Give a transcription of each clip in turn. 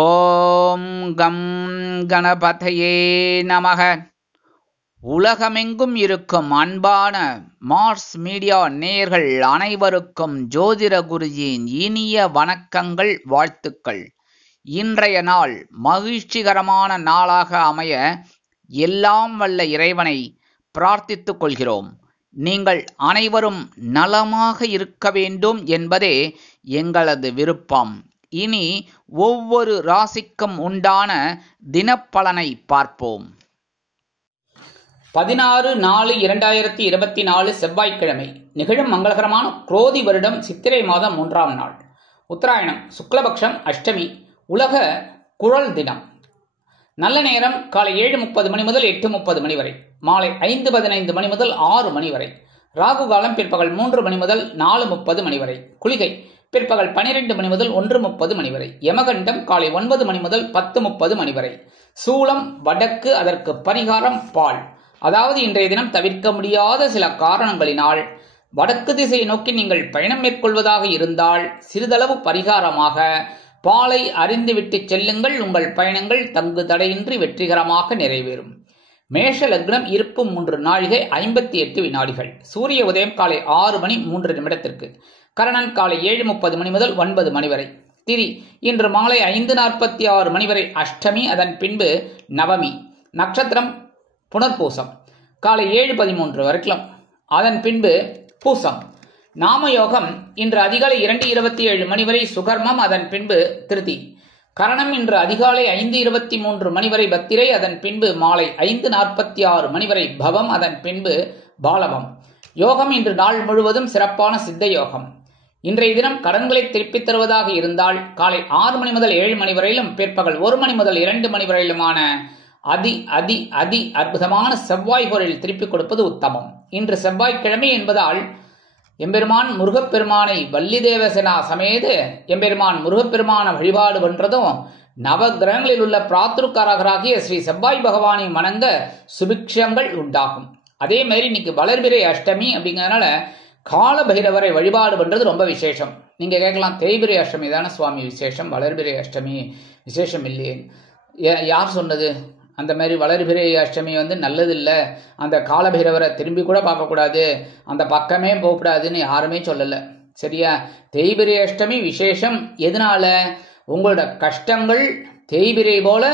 ஓம் come கணபதையே நமக. உலகமெங்கும் இருக்கும் அன்பான மார்ஸ் மீடியா நேயர்கள் அனைவருக்கும் ஜோதிட குருஜியின் இனிய வணக்கங்கள், வாழ்த்துக்கள். இன்றைய நாள் மகிழ்ச்சிகரமான நாளாக அமைய எல்லாம் வல்ல இறைவனை பிரார்த்தித்துக் கொள்கிறோம். நீங்கள் அனைவரும் நலமாக இருக்க வேண்டும் என்பதே எங்களது விருப்பம். இனி ஒவ்வொரு ராசிக்கும் உண்டான தினப்பலனை பார்ப்போம். 16/4/2024 செவ்வாய்க்கிழமை நிகழும் மங்களகரமான குரோதி வருடம் சித்திரை மாதம் 3ஆம் நாள், உத்தராயணம், சுக்லபக்ஷம், அஷ்டமி, உலக குழல் தினம். நல்ல நேரம் காலை 7:30 மணி முதல் 8:30 மணி வரை, மாலை 5:15 மணி முதல் 6 மணி வரை. ராகு காலம் பிற்பகல் 3 மணி முதல் 4:30 மணி வரை. குளிகை பிற்பகல் 12 மணி முதல் 1:30 மணி வரை. யமகண்டம் காலை 9 மணி முதல் 10:30 மணி வரை. சூலம் வடக்கு, அதற்கு பரிகாரம் பால். அதாவது இன்றைய தினம் தவிர்க்க முடியாத சில காரணங்களினால் வடக்கு திசையை நோக்கி நீங்கள் பயணம் மேற்கொள்வதாக இருந்தால் சிறிதளவு பரிகாரமாக பாலை அறிந்துவிட்டு செல்லுங்கள். உங்கள் பயணங்கள் தங்கு தடையின்றி வெற்றிகரமாக நிறைவேறும். மேஷ லக்னம், இருப்பு 3 நாழிகை 58 வினாடிகள். சூரிய உதயம் காலை 6 மணி 3 நிமிடத்திற்கு. கரணன் காலை 7:30 மணி முதல் 9 மணி வரை. திரி இன்று மாலை 5:46 மணி வரை அஷ்டமி, அதன் பின்பு நவமி. நட்சத்திரம் புனர்பூசம் காலை 7:13 வரைக்கும், அதன் பின்பு பூசம். நாமயோகம் இன்று அதிகாலை 2:27 மணி வரை சுகர்மம், அதன் பின்பு திருதி. கரணம் இன்று அதிகாலை 5:23 மணி வரை பத்திரை, அதன் பின்பு மாலை 5:46 மணி வரை பவம், அதன் பின்பு பாலவம். யோகம் இன்று நாள் முழுவதும் சிறப்பான சித்த யோகம். இன்றைய தினம் கடன்களை திருப்பித் தருவதாக இருந்தால் காலை 6 மணி முதல் 7 மணி வரையிலும், பிற்பகல் 1 மணி முதல் 2 மணி வரையிலுமான அதி அற்புதமான செவ்வாய் பொருளில் திருப்பிக் கொடுப்பது உத்தமம். இன்று செவ்வாய்க்கிழமை என்பதால் எம்பெருமான் முருகப்பெருமானை வள்ளி தேவசேனா சமேத எம்பெருமான் முருகப்பெருமான வழிபாடு பண்றதும், நவ கிரகங்களில் உள்ள பிராத்ருக்காரகராகிய ஸ்ரீ செவ்வாய் பகவானை வணங்க சுபிக்ஷங்கள் உண்டாகும். அதே மாதிரி இன்னைக்கு வளர்பிறை அஷ்டமி அப்படிங்கிறதுனால கால பைரவரை வழிபாடு பண்றது ரொம்ப விசேஷம். நீங்க கேட்கலாம், தேய்பிரை அஷ்டமி தானே சுவாமி விசேஷம், வளர்பிறை அஷ்டமி விசேஷம் இல்லையே. யார் சொன்னது? அந்த மாதிரி வளர்பிறை அஷ்டமி நல்லது இல்லை, அந்த கால பைரவரை திரும்பி கூட பார்க்கக்கூடாது, அந்த பக்கமே போகக்கூடாதுன்னு யாருமே சொல்லலை. சரியா? தேய்பிரை அஷ்டமி விசேஷம். எதனால? உங்களோட கஷ்டங்கள் தேய்பிரை போல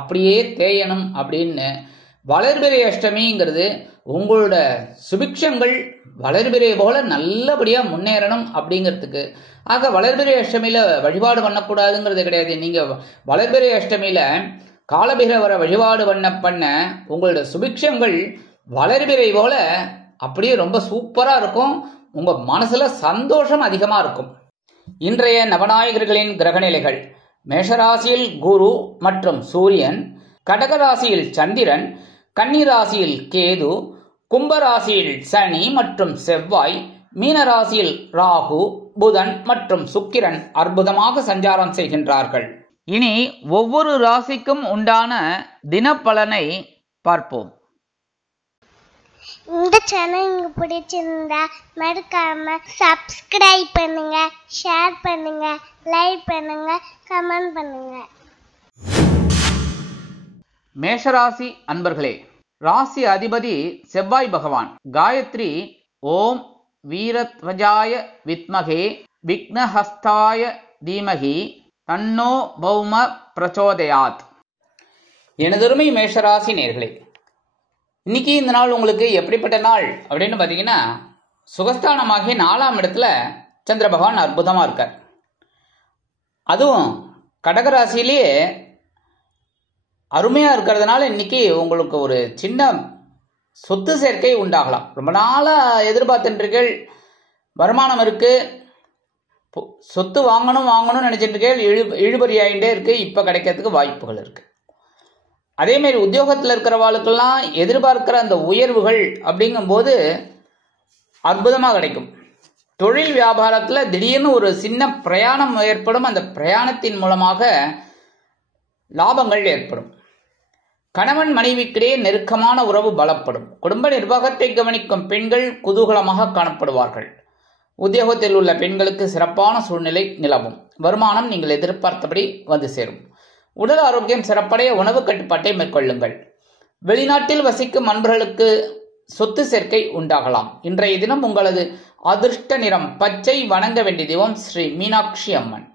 அப்படியே தேயணும் அப்படின்னு. வளர்பிறை அஷ்டமிங்கிறது உங்களோட சுபிக்ஷங்கள் வளர்பிறை போல நல்லபடியா முன்னேறணும் அப்படிங்கிறதுக்கு. ஆக வளர்பிறை அஷ்டமியில வழிபாடு பண்ணக்கூடாதுங்கிறது கிடையாது. நீங்க வளர்பிறை அஷ்டமியில காலபைரவரை வழிபாடு பண்ண உங்களோட சுபிக்ஷங்கள் வளர்பிறை போல அப்படியே ரொம்ப சூப்பரா இருக்கும். உங்க மனசுல சந்தோஷம் அதிகமா இருக்கும். இன்றைய நவநாயகர்களின் கிரகநிலைகள்: மேஷராசியில் குரு மற்றும் சூரியன், கடகராசியில் சந்திரன், கன்னிராசியில் கேது, கும்பராசியில் சனி மற்றும் செவ்வாய், மீனராசியில் ராகு, புதன் மற்றும் சுக்கிரன் அற்புதமாக சஞ்சாரம் செய்கின்றார்கள். இனி ஒவ்வொரு ராசிக்கும் உண்டான தினப்பலனை பார்ப்போம். இந்த சேனல் உங்களுக்கு பிடிச்சிருந்தா மறக்காம சப்ஸ்கிரைப் பண்ணுங்க, ஷேர் பண்ணுங்க, லைக் பண்ணுங்க, கமெண்ட் பண்ணுங்க. மேஷராசி அன்பர்களே, ராசி அதிபதி செவ்வாய் பகவான். காயத்ரி ஓம் வீரத்வஜாய வித்மகே விக்னஹஸ்தாய தீமகி தன்னோ பௌம பிரச்சோதயாத். எனதருமை மேஷராசி நேர்களே, இன்னைக்கு இந்த நாள் உங்களுக்கு எப்படிப்பட்ட நாள் அப்படின்னு பார்த்தீங்கன்னா, சுகஸ்தானமாகிய 4ஆம் இடத்துல சந்திர பகவான் அற்புதமாக இருக்கார். அதுவும் கடகராசியிலேயே அருமையாக இருக்கிறதுனால இன்னைக்கு உங்களுக்கு ஒரு சின்ன சொத்து சேர்க்கை உண்டாகலாம். ரொம்ப நாளாக எதிர்பார்த்துட்டுருக்கீள், வருமானம் இருக்கு, சொத்து வாங்கணும்னு நினைச்சிட்டு இருக்கேன், இழுபறி ஆகிட்டே இருக்கு, இப்போ கிடைக்கிறதுக்கு வாய்ப்புகள் இருக்கு. அதே மாதிரி உத்தியோகத்தில் இருக்கிறவாளுக்கெல்லாம் எதிர்பார்க்கிற அந்த உயர்வுகள் அப்படிங்கும்போது அற்புதமாக கிடைக்கும். தொழில் வியாபாரத்தில் திடீர்னு ஒரு சின்ன பிரயாணம் ஏற்படும். அந்த பிரயாணத்தின் மூலமாக லாபங்கள் ஏற்படும். கணவன் மனைவிக்கிடையே நெருக்கமான உறவு பலப்படும். குடும்ப நிர்வாகத்தை கவனிக்கும் பெண்கள் குதூகலமாக காணப்படுவார்கள். உத்தியோகத்தில் உள்ள பெண்களுக்கு சிறப்பான சூழ்நிலை நிலவும். வருமானம் நீங்கள் எதிர்பார்த்தபடி வந்து சேரும். உடல் ஆரோக்கியம் சிறப்படைய உணவு கட்டுப்பாட்டை மேற்கொள்ளுங்கள். வெளிநாட்டில் வசிக்கும் அன்பர்களுக்கு சொத்து சேர்க்கை உண்டாகலாம். இன்றைய தினம் உங்களது அதிர்ஷ்ட நிறம் பச்சை. வணங்க வேண்டிய தெய்வம் ஸ்ரீ மீனாட்சி அம்மன்.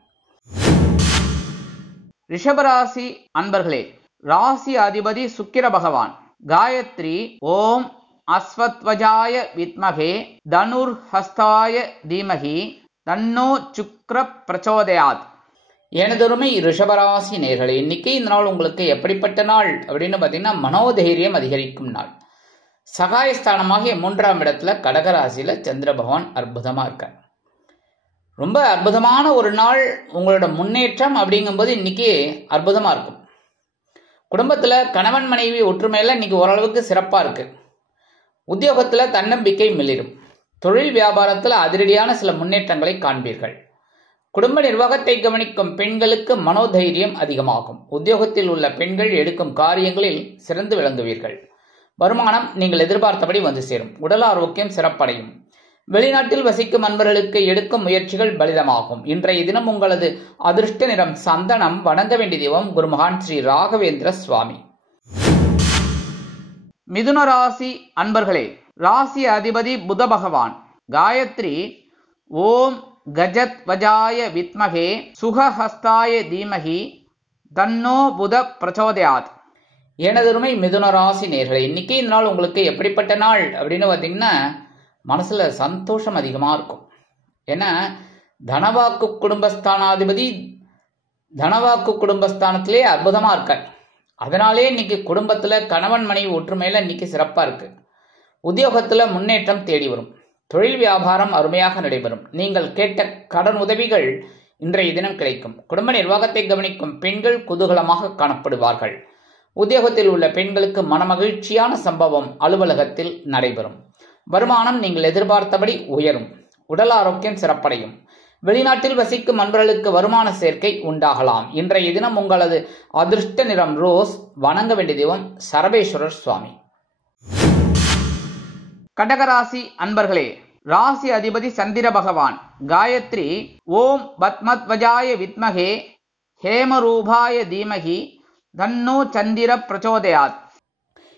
ரிஷபராசி அன்பர்களே, ராசி அதிபதி சுக்கிர பகவான். காயத்ரி ஓம் அஸ்வத்வஜாய வித்மகே தனுர் ஹஸ்தாய தீமகி தன்னோ சுக்ர பிரச்சோதயாத். எனதொருமை ரிஷபராசி நேயர்களே, இன்னைக்கு இந்த நாள் உங்களுக்கு எப்படிப்பட்ட நாள் அப்படின்னு பார்த்தீங்கன்னா மனோதைரியம் அதிகரிக்கும் நாள். சகாயஸ்தானமாகிய 3ஆம் இடத்துல கடகராசியில சந்திர பகவான் அற்புதமா இருக்கார். ரொம்ப அற்புதமான ஒரு நாள். உங்களோட முன்னேற்றம் அப்படிங்கும்போது இன்னைக்கு அற்புதமா இருக்கும். குடும்பத்துல கணவன் மனைவி ஒற்றுமையில இன்னைக்கு ஓரளவுக்கு சிறப்பா இருக்கு. உத்தியோகத்துல தன்னம்பிக்கை மிளிரும். தொழில் வியாபாரத்துல அதிரடியான சில முன்னேற்றங்களை காண்பீர்கள். குடும்ப நிர்வாகத்தை கவனிக்கும் பெண்களுக்கு மனோதைரியம் அதிகமாகும். உத்தியோகத்தில் உள்ள பெண்கள் எடுக்கும் காரியங்களில் சிறந்து விளங்குவீர்கள். வருமானம் நீங்கள் எதிர்பார்த்தபடி வந்து சேரும். உடல் ஆரோக்கியம் சிறப்படையும். வெளிநாட்டில் வசிக்கும் அன்பர்களுக்கு எடுக்கும் முயற்சிகள் பலிதமாகும். இன்றைய தினம் உங்களது அதிர்ஷ்ட நிறம் சந்தனம். வணங்க வேண்டிய தெய்வம் குருமகான் ஸ்ரீ ராகவேந்திர சுவாமி. மிதுன ராசி அன்பர்களே, ராசி அதிபதி புத பகவான். காயத்ரி ஓம் கஜத் வஜாய வித்மகே சுகஹஸ்தாய தீமகி தன்னோ புத பிரச்சோதயாத். எனதருமை மிதுன ராசி நேயர்களே, இன்னைக்கு இந்த நாள் உங்களுக்கு எப்படிப்பட்ட நாள் அப்படின்னு பார்த்தீங்கன்னா மனசுல சந்தோஷம் அதிகமா இருக்கும். ஏன்னா தனவாக்கு குடும்பஸ்தானாதிபதி தனவாக்கு குடும்பஸ்தானத்திலே அற்புதமா இருக்கார். அதனாலே இன்னைக்கு குடும்பத்துல கணவன் மனைவி ஒற்றுமையில இன்னைக்கு சிறப்பா இருக்கு. உத்தியோகத்துல முன்னேற்றம் தேடி வரும். தொழில் வியாபாரம் அருமையாக நடைபெறும். நீங்கள் கேட்ட கடன் உதவிகள் இன்றைய தினம் கிடைக்கும். குடும்ப நிர்வாகத்தை கவனிக்கும் பெண்கள் குதூகலமாக காணப்படுவார்கள். உத்தியோகத்தில் உள்ள பெண்களுக்கு மனமகிழ்ச்சியான சம்பவம் அலுவலகத்தில் நடைபெறும். வருமானம் நீங்கள் எதிர்பார்த்தபடி உயரும். உடல் ஆரோக்கியம் சிறப்படையும். வெளிநாட்டில் வசிக்கும் அன்பர்களுக்கு வருமான சேர்க்கை உண்டாகலாம். இன்றைய தினம் உங்களது அதிர்ஷ்ட நிறம் ரோஸ். வணங்க வேண்டிய தெய்வம் சரபேஸ்வரர் சுவாமி. கடகராசி அன்பர்களே, ராசி அதிபதி சந்திர பகவான். காயத்ரி ஓம் பத்மத்வஜாய வித்மகே ஹேமரூபாய தீமகி தன்னோ சந்திர பிரச்சோதயாத்.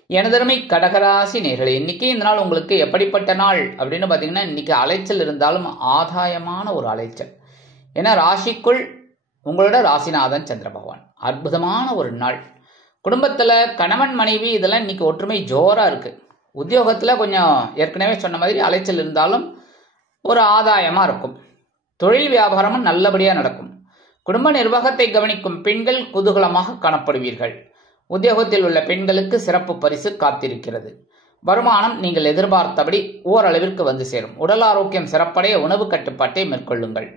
எனதருமை கடகராசி நேயர்களே, இன்னைக்கு இந்த நாள் உங்களுக்கு எப்படிப்பட்ட நாள் அப்படின்னு பார்த்தீங்கன்னா இன்னைக்கு அலைச்சல் இருந்தாலும் ஆதாயமான ஒரு அலைச்சல். ஏன்னா ராசிக்குள் உங்களோட ராசிநாதன் சந்திர பகவான். அற்புதமான ஒரு நாள். குடும்பத்தில் கணவன் மனைவி இதெல்லாம் இன்னைக்கு ஒற்றுமை ஜோரா இருக்கு. உத்தியோகத்தில் கொஞ்சம் ஏற்கனவே சொன்ன மாதிரி அலைச்சல் இருந்தாலும் ஒரு ஆதாயமாக இருக்கும். தொழில் வியாபாரமும் நல்லபடியாக நடக்கும். குடும்ப நிர்வாகத்தை கவனிக்கும் பெண்கள் குதூகலமாக காணப்படுவீர்கள். உத்தியோகத்தில் உள்ள பெண்களுக்கு சிறப்பு பரிசு காத்திருக்கிறது. வருமானம் நீங்கள் எதிர்பார்த்தபடி ஓரளவிற்கு வந்து சேரும். உடல் ஆரோக்கியம் சிறப்படைய உணவு கட்டுப்பாட்டை மேற்கொள்ளுங்கள்.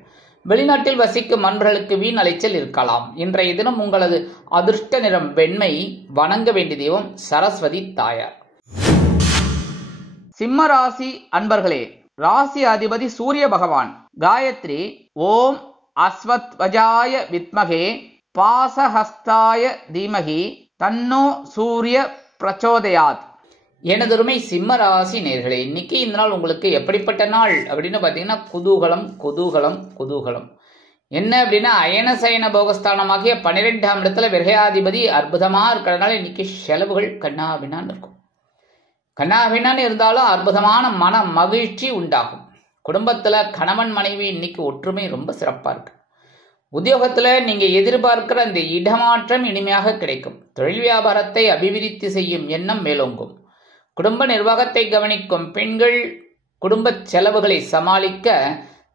வெளிநாட்டில் வசிக்கும் அன்பர்களுக்கு வீண் அலைச்சல் இருக்கலாம். இன்றைய தினம் உங்களது அதிர்ஷ்ட நிறம் வெண்மை. வணங்க வேண்டிய தெய்வம் சரஸ்வதி தாயார். சிம்ம ராசி அன்பர்களே, ராசி அதிபதி சூரிய பகவான். காயத்ரி ஓம் அஸ்வத்வஜாய வித்மகே பாசஹஸ்தாய தீமகி தன்னோ சூரிய பிரச்சோதயாத். எனதொருமை சிம்ம ராசி நேயர்களே, இன்னைக்கு இந்த நாள் உங்களுக்கு எப்படிப்பட்ட நாள் அப்படின்னு பார்த்தீங்கன்னா குதூகலம் குதூகலம் குதூகலம். என்ன அப்படின்னா அயனசயன போகஸ்தானமாகிய 12ஆம் இடத்துல விரயாதிபதி அற்புதமா இருக்கிறதுனால இன்னைக்கு செலவுகள் கண்ணாபின்னான்னு இருக்கும். கண்ணாபின்னான்னு இருந்தாலும் அற்புதமான மன மகிழ்ச்சி உண்டாகும். குடும்பத்துல கணவன் மனைவி இன்னைக்கு ஒற்றுமை ரொம்ப சிறப்பா இருக்கு. உத்தியோகத்துல நீங்க எதிர்பார்க்கிற அந்த இடமாற்றம் இனிமையாக கிடைக்கும். தொழில் வியாபாரத்தை அபிவிருத்தி செய்யும் எண்ணம் மேலோங்கும். குடும்ப நிர்வாகத்தை கவனிக்கும் பெண்கள் குடும்ப செலவுகளை சமாளிக்க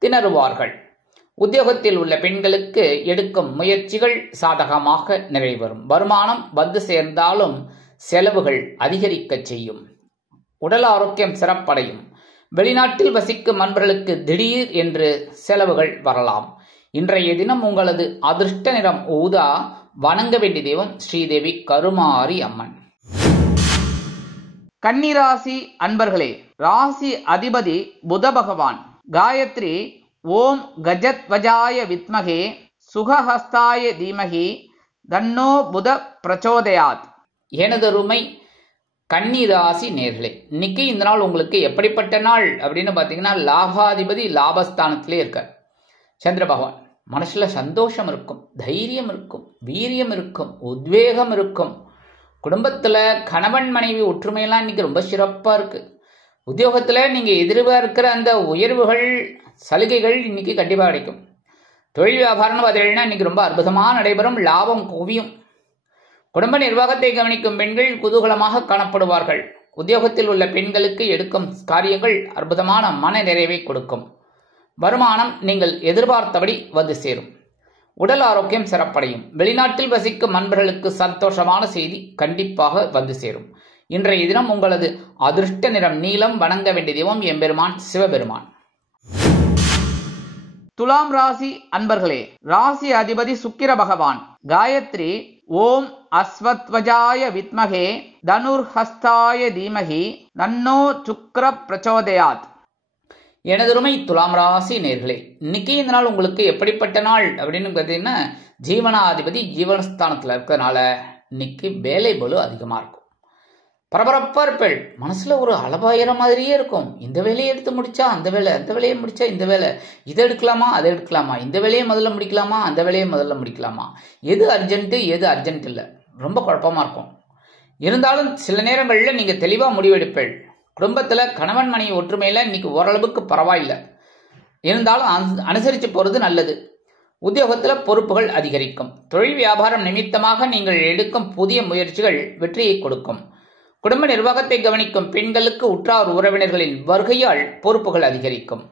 திணறுவார்கள். உத்தியோகத்தில் உள்ள பெண்களுக்கு எடுக்கும் முயற்சிகள் சாதகமாக நிறைவேறும். வருமானம் வந்து சேர்ந்தாலும் செலவுகள் அதிகரிக்க செய்யும். உடல் ஆரோக்கியம் சிறப்படையும். வெளிநாட்டில் வசிக்கும் அன்பர்களுக்கு திடீர் என்று செலவுகள் வரலாம். இன்றைய தினம் உங்களது அதிர்ஷ்ட நிறம் ஊதா. வணங்க வேண்டிய தெய்வம் ஸ்ரீதேவி கருமாரி அம்மன். கன்னிராசி அன்பர்களே, ராசி அதிபதி புத பகவான். காயத்ரி ஓம் கஜத்வஜாய வித்மகே சுகஹஸ்தாய தீமகி தன்னோ புத பிரச்சோதயாத். எனதருமை கன்னிராசி நேர்களே, இன்னைக்கு இந்த நாள் உங்களுக்கு எப்படிப்பட்ட நாள் அப்படின்னு பார்த்தீங்கன்னா லாபாதிபதி லாபஸ்தானத்திலே இருக்கார் சந்திர பகவான். மனசுல சந்தோஷம் இருக்கும், தைரியம் இருக்கும், வீரியம் இருக்கும், உத்வேகம் இருக்கும். குடும்பத்துல கணவன் மனைவி ஒற்றுமையெல்லாம் இன்னைக்கு ரொம்ப சிறப்பா இருக்கு. உத்தியோகத்துல நீங்க எதிர்பார்க்கிற அந்த உயர்வுகள், சலுகைகள் இன்னைக்கு கண்டிப்பா கிடைக்கும். தொழில் வியாபாரம் பார்த்தீங்கன்னா இன்னைக்கு ரொம்ப அற்புதமாக நடைபெறும், லாபம் குவியும். குடும்ப நிர்வாகத்தை கவனிக்கும் பெண்கள் குதூகலமாக காணப்படுவார்கள். உத்தியோகத்தில் உள்ள பெண்களுக்கு எடுக்கும் காரியங்கள் அற்புதமான மன நிறைவை கொடுக்கும். வருமானம் நீங்கள் எதிர்பார்த்தபடி வந்து சேரும். உடல் ஆரோக்கியம் சிறப்படையும். வெளிநாட்டில் வசிக்கும் நண்பர்களுக்கு சந்தோஷமான செய்தி கண்டிப்பாக வந்து சேரும். இன்றைய தினம் உங்களது அதிர்ஷ்ட நிறம் நீலம். வணங்க வேண்டிய தெய்வம் எம்பெருமான் சிவபெருமான். துலாம் ராசி அன்பர்களே, ராசி அதிபதி சுக்கிர பகவான். காயத்ரி ஓம் அஸ்வத்வஜாய வித்மகே தனுர்ஹஸ்தாய தீமகி தன்னோ சுக்ர பிரச்சோதயாத். எனதுருமை துலாம் ராசி நேர்களே, இன்னைக்கு இந்த நாள் உங்களுக்கு எப்படிப்பட்ட நாள் அப்படின்னு பார்த்தீங்கன்னா, ஜீவனாதிபதி ஜீவனஸ்தானத்தில் இருக்கிறதுனால இன்னைக்கு வேலை பளு அதிகமாக இருக்கும். பரபரப்பாக இருப்பேள். மனசில் ஒரு அளவாயிர மாதிரியே இருக்கும். இந்த வேலையை எடுத்து முடிச்சா அந்த வேலை, அந்த வேலையை முடிச்சா இந்த வேலை, இதை எடுக்கலாமா அதை எடுக்கலாமா, இந்த வேலையை முதல்ல முடிக்கலாமா அந்த வேலையை முதல்ல முடிக்கலாமா, எது அர்ஜென்ட்டு எது அர்ஜென்ட் இல்லை, ரொம்ப குழப்பமாக இருக்கும். இருந்தாலும் சில நேரங்களில் நீங்கள் தெளிவாக முடிவெடுப்பேள். குடும்பத்தில் கணவன் மனைவி ஒற்றுமையில் இன்னைக்கு ஓரளவுக்கு பரவாயில்லை. இருந்தாலும் அனுசரித்து போகிறது நல்லது. உத்தியோகத்தில் பொறுப்புகள் அதிகரிக்கும். தொழில் வியாபாரம் நிமித்தமாக நீங்கள் எடுக்கும் புதிய முயற்சிகள் வெற்றியை கொடுக்கும். குடும்ப நிர்வாகத்தை கவனிக்கும் பெண்களுக்கு உற்றார் உறவினர்களின் வருகையால் பொறுப்புகள் அதிகரிக்கும்.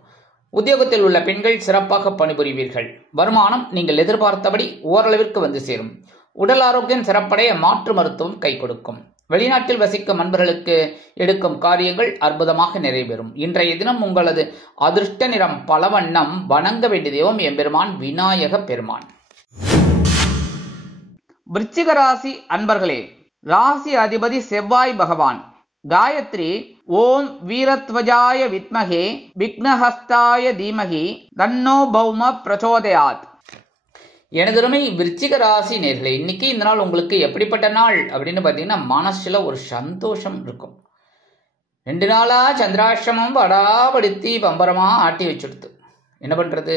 உத்தியோகத்தில் உள்ள பெண்கள் சிறப்பாக பணிபுரிவீர்கள். வருமானம் நீங்கள் எதிர்பார்த்தபடி ஓரளவிற்கு வந்து சேரும். உடல் ஆரோக்கியம் சிறப்படைய மாற்று மருத்துவம் கை கொடுக்கும். வெளிநாட்டில் வசிக்கும் நண்பர்களுக்கு எடுக்கும் காரியங்கள் அற்புதமாக நிறைவேறும். இன்றைய தினம் உங்களது அதிர்ஷ்ட நிறம் பலவண்ணம். வணங்க வேண்டிய தெய்வம் எம்பெருமான் விநாயக பெருமான். விருச்சிக ராசி அன்பர்களே, ராசி அதிபதி செவ்வாய் பகவான். காயத்ரி ஓம் வீரத்வஜாய வித்மகே விக்னஹஸ்தாய தீமகி தன்னோ பௌம பிரச்சோதயாத். எனதுமே விருச்சிக ராசி நேர்களே, இன்னைக்கு இந்த நாள் உங்களுக்கு எப்படிப்பட்ட நாள் அப்படின்னு பார்த்தீங்கன்னா, மனசுல ஒரு சந்தோஷம் இருக்கும். 2 நாளா சந்திராஷ்டமம் படாபடுத்தி பம்பரமா ஆட்டி வச்சுடுது. என்ன பண்றது,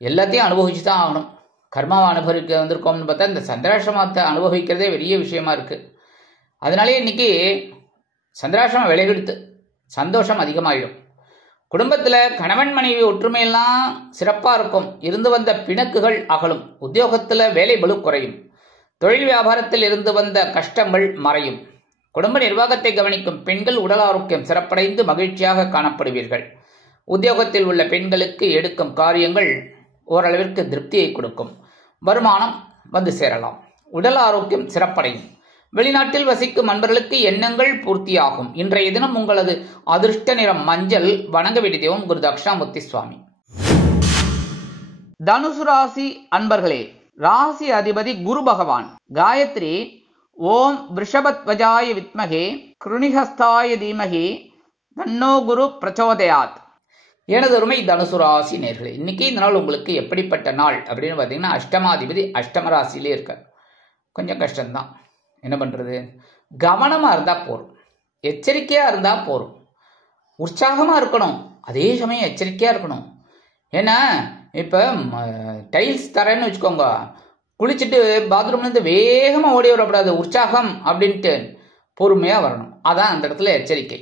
எல்லாத்தையும் அனுபவிச்சு தான் ஆகணும். கர்மாவை அனுபவிக்க வந்திருக்கோம்னு பார்த்தா இந்த சந்திராஷ்டமத்தை அனுபவிக்கிறதே பெரிய விஷயமா இருக்கு. அதனாலே இன்னைக்கு சந்திராஷ்டமம் விலகெடுத்து சந்தோஷம் அதிகமாகிடும். குடும்பத்தில் கணவன் மனைவி ஒற்றுமையெல்லாம் சிறப்பாக இருக்கும். இருந்து வந்த பிணக்குகள் அகலும். உத்தியோகத்தில் வேலை பளு குறையும். தொழில் வியாபாரத்தில் இருந்து வந்த கஷ்டங்கள் மறையும். குடும்ப நிர்வாகத்தை கவனிக்கும் பெண்கள் உடல் ஆரோக்கியம் சிறப்படைந்து மகிழ்ச்சியாக காணப்படுவீர்கள். உத்தியோகத்தில் உள்ள பெண்களுக்கு எடுக்கும் காரியங்கள் ஓரளவிற்கு திருப்தியை கொடுக்கும். வருமானம் வந்து சேரலாம். உடல் ஆரோக்கியம் சிறப்படையும். வெளிநாட்டில் வசிக்கும் நண்பர்களுக்கு எண்ணங்கள் பூர்த்தியாகும். இன்றைய தினம் உங்களது அதிர்ஷ்ட நிறம் மஞ்சள். வணங்க வேண்டிய தெய்வம் குரு தட்சிணாமூர்த்தி சுவாமி. தனுசு ராசி அன்பர்களே, ராசி அதிபதி குரு பகவான். காயத்ரி ஓம் ரிஷபத்வஜாய வித்மகே கிருணிஹஸ்தாய தீமகி தன்னோ குரு பிரச்சோதயாத். எனதொருமை தனுசு ராசி நேர்களே, இன்னைக்கு இந்த நாள் உங்களுக்கு எப்படிப்பட்ட நாள் அப்படின்னு பார்த்தீங்கன்னா, அஷ்டமாதிபதி அஷ்டம ராசியிலே இருக்கார். கொஞ்சம் கஷ்டம்தான். என்ன பண்ணுறது, கவனமாக இருந்தால் போதும், எச்சரிக்கையாக இருந்தால் போதும். உற்சாகமாக இருக்கணும், அதே சமயம் எச்சரிக்கையாக இருக்கணும். ஏன்னா இப்போ டைல்ஸ் தரேன்னு வச்சுக்கோங்க, குளிச்சுட்டு பாத்ரூம்லேருந்து வேகமாக ஓடி வரக்கூடாது. உற்சாகம் அப்படின்ட்டு பொறுமையாக வரணும். அதான் அந்த இடத்துல எச்சரிக்கை.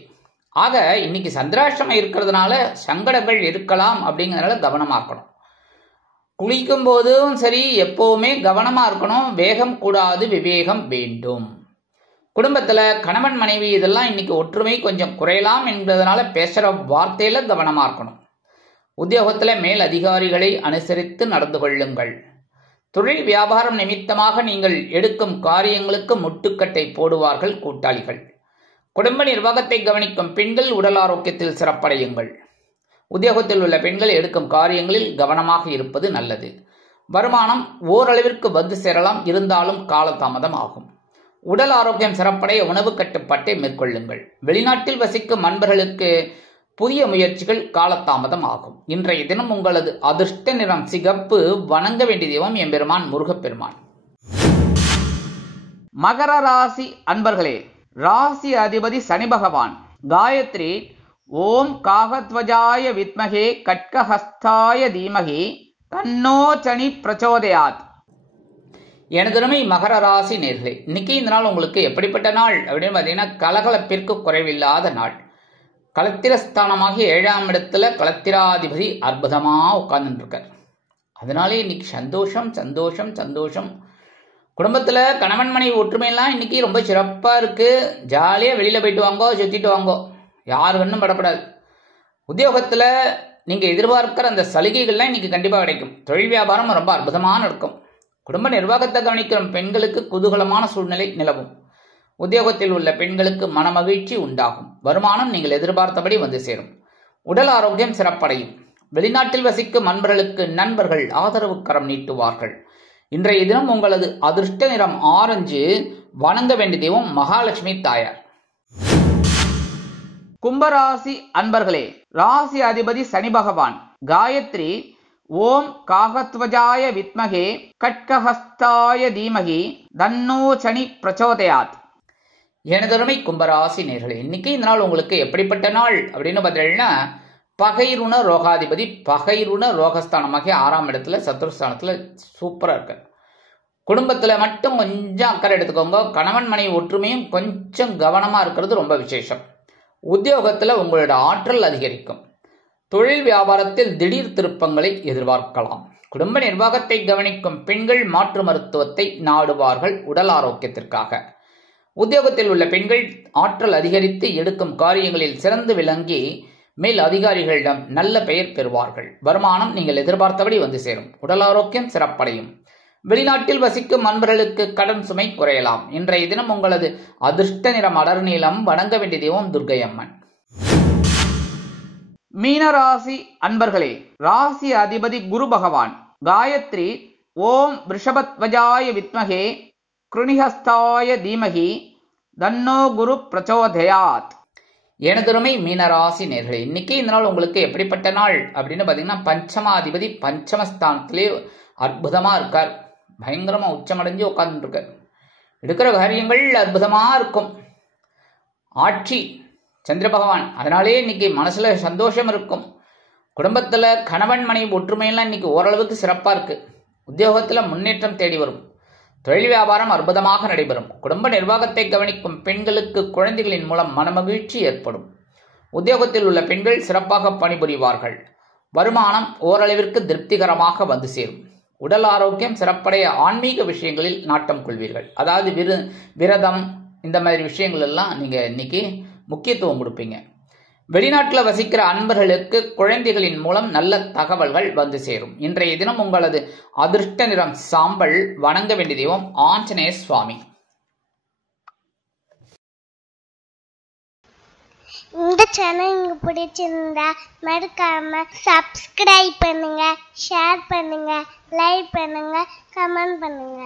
ஆக இன்னைக்கு சந்திராஷ்டமம் இருக்கிறதுனால சங்கடங்கள் இருக்கலாம். அப்படிங்கிறதுனால கவனமாக இருக்கணும். குளிக்கும் போதும் சரி, எப்பவுமே கவனமா இருக்கணும். வேகம் கூடாது, விவேகம் வேண்டும். குடும்பத்துல கணவன் மனைவி இதெல்லாம் இன்னைக்கு ஒற்றுமை கொஞ்சம் குறையலாம் என்பதனால பேசுற வார்த்தையில கவனமா இருக்கணும். உத்தியோகத்துல மேல் அதிகாரிகளை அனுசரித்து நடந்து கொள்ளுங்கள். தொழில் வியாபாரம் நிமித்தமாக நீங்கள் எடுக்கும் காரியங்களுக்கு முட்டுக்கட்டை போடுவார்கள் கூட்டாளிகள். குடும்ப நிர்வாகத்தை கவனிக்கும் பெண்கள் உடல் ஆரோக்கியத்தில் சிறப்படையுங்கள். உத்தியோகத்தில் உள்ள பெண்கள் எடுக்கும் காரியங்களில் கவனமாக இருப்பது நல்லது. வருமானம் ஓரளவிற்கு வந்து சேரலாம், இருந்தாலும் காலதாமதம் ஆகும். உடல் ஆரோக்கியம் சிறப்படைய உணவு கட்டுப்பாட்டை மேற்கொள்ளுங்கள். வெளிநாட்டில் வசிக்கும் நண்பர்களுக்கு புதிய முயற்சிகள் காலதாமதம் ஆகும். இன்றைய தினம் உங்களது அதிர்ஷ்ட நிறம் சிகப்பு. வணங்க வேண்டிய தெய்வம் எம்பெருமான் முருகப்பெருமான். மகர ராசி அன்பர்களே, ராசி அதிபதி சனி பகவான். காயத்ரி ஓம் காகத்வஜாய வித்மகே கட்கஹஸ்தாய தீமகி தன்னோ சனி பிரச்சோதயாத். எனதருமை மகர ராசி நேர்களே, இன்னைக்கு இந்த நாள் உங்களுக்கு எப்படிப்பட்ட நாள் அப்படின்னு பார்த்தீங்கன்னா, கலகலப்பிற்கு குறைவில்லாத நாள். களத்திரஸ்தானமாகி 7ஆம் இடத்துல களத்திராதிபதி அற்புதமா உட்கார்ந்துட்டு இருக்கார். அதனாலே இன்னைக்கு சந்தோஷம் சந்தோஷம் சந்தோஷம். குடும்பத்துல கணவன் மனைவி ஒற்றுமையெல்லாம் இன்னைக்கு ரொம்ப சிறப்பா இருக்கு. ஜாலியா வெளியில போயிட்டு வாங்கோ, சுத்திட்டு வாங்கோ, யாரு வேணும் படப்படாது. உத்தியோகத்துல நீங்க எதிர்பார்க்கிற அந்த சலுகைகள்லாம் இன்னைக்கு கண்டிப்பா கிடைக்கும். தொழில் வியாபாரம் ரொம்ப அற்புதமான இருக்கும். குடும்ப நிர்வாகத்தை கவனிக்கிற பெண்களுக்கு குதூகலமான சூழ்நிலை நிலவும். உத்தியோகத்தில் உள்ள பெண்களுக்கு மனமகிழ்ச்சி உண்டாகும். வருமானம் நீங்கள் எதிர்பார்த்தபடி வந்து சேரும். உடல் ஆரோக்கியம் சிறப்படையும். வெளிநாட்டில் வசிக்கும் நண்பர்களுக்கு நண்பர்கள் ஆதரவு கரம் நீட்டுவார்கள். இன்றைய தினம் உங்களது அதிர்ஷ்ட நிறம் ஆரஞ்சு. வணங்க வேண்டிய தெய்வம் மகாலட்சுமி தாயார். கும்பராசி அன்பர்களே, ராசி அதிபதி சனி பகவான். காயத்ரி ஓம் காகத்வஜாய வித்மகே கட்கஹஸ்தாய தீமகி தன்னோ சனி பிரச்சோதயாத். எனதருமை கும்பராசி நேர்களே, இன்னைக்கு இந்த நாள் உங்களுக்கு எப்படிப்பட்ட நாள் அப்படின்னு பார்த்தீங்கன்னா, பகைருண ரோகாதிபதி பகைருண ரோகஸ்தானமாகி 6ஆம் இடத்துல சத்துருஸ்தானத்துல சூப்பரா இருக்கு. குடும்பத்துல மட்டும் கொஞ்சம் அக்கறை எடுத்துக்கோங்க. கணவன் மனைவி ஒற்றுமையும் கொஞ்சம் கவனமா இருக்கிறது ரொம்ப விசேஷம். உத்தியோகத்துல உங்களோட ஆற்றல் அதிகரிக்கும். தொழில் வியாபாரத்தில் திடீர் திருப்பங்களை எதிர்பார்க்கலாம். குடும்ப நிர்வாகத்தை கவனிக்கும் பெண்கள் மாற்று மருத்துவத்தை நாடுவார்கள் உடல் ஆரோக்கியத்திற்காக. உத்தியோகத்தில் உள்ள பெண்கள் ஆற்றல் அதிகரித்து எடுக்கும் காரியங்களில் சிறந்து விளங்கி மேல் அதிகாரிகளிடம் நல்ல பெயர் பெறுவார்கள். வருமானம் நீங்கள் எதிர்பார்த்தபடி வந்து சேரும். உடல் ஆரோக்கியம் சிறப்படையும். வெளிநாட்டில் வசிக்கும் நண்பர்களுக்கு கடன் சுமை குறையலாம். இன்றைய தினம் உங்களது அதிர்ஷ்ட நிறம் அடர் நீளம். வணங்க வேண்டிய தெய்வம் துர்க்கை அம்மன். மீனராசி அன்பர்களே, ராசி அதிபதி குரு பகவான். காயத்ரி ஓம் ரிஷபத்வஜாய வித்மகே கிருணிஹஸ்தாய தீமகி தன்னோ குரு பிரச்சோதயாத். எனதருமை மீனராசி நேர்களே, இன்னைக்கு இந்த நாள் உங்களுக்கு எப்படிப்பட்ட நாள் அப்படின்னு பார்த்தீங்கன்னா, பஞ்சமாதிபதி பஞ்சமஸ்தானத்திலே அற்புதமா இருக்கார். பயங்கரமா உச்சமடைஞ்சு உட்கார்ந்து இருக்கார். எடுக்கிற காரியங்கள் அற்புதமா இருக்கும். ஆட்சி சந்திர பகவான். அதனாலே இன்னைக்கு மனசுல சந்தோஷம் இருக்கும். குடும்பத்துல கணவன் மனைவி ஒற்றுமையெல்லாம் இன்னைக்கு ஓரளவுக்கு சிறப்பா இருக்கு. உத்தியோகத்துல முன்னேற்றம் தேடி வரும். தொழில் வியாபாரம் அற்புதமாக நடைபெறும். குடும்ப நிர்வாகத்தை கவனிக்கும் பெண்களுக்கு குழந்தைகளின் மூலம் மனமகிழ்ச்சி ஏற்படும். உத்தியோகத்தில் உள்ள பெண்கள் சிறப்பாக பணிபுரிவார்கள். வருமானம் ஓரளவிற்கு திருப்திகரமாக வந்து சேரும். உடல் ஆரோக்கியம் சிறப்படைய ஆன்மீக விஷயங்களில் நாட்டம் கொள்வீர்கள். அதாவது விரதம் இந்த மாதிரி விஷயங்கள் எல்லாம் நீங்க இன்னைக்கு முக்கியத்துவம் கொடுப்பீங்க. வெளிநாட்டில் வசிக்கிற அன்பர்களுக்கு குழந்தைகளின் மூலம் நல்ல தகவல்கள் வந்து சேரும். இன்றைய தினம் உங்களது அதிர்ஷ்ட நிறம் சாம்பல். வணங்க வேண்டிய தெய்வம் ஆஞ்சநேய சுவாமி. இந்த சேனல் உங்களுக்கு பிடிச்சிருந்தா மறக்காம சப்ஸ்கிரைப் பண்ணுங்க, ஷேர் பண்ணுங்க, லைக் பண்ணுங்க, கமெண்ட் பண்ணுங்க.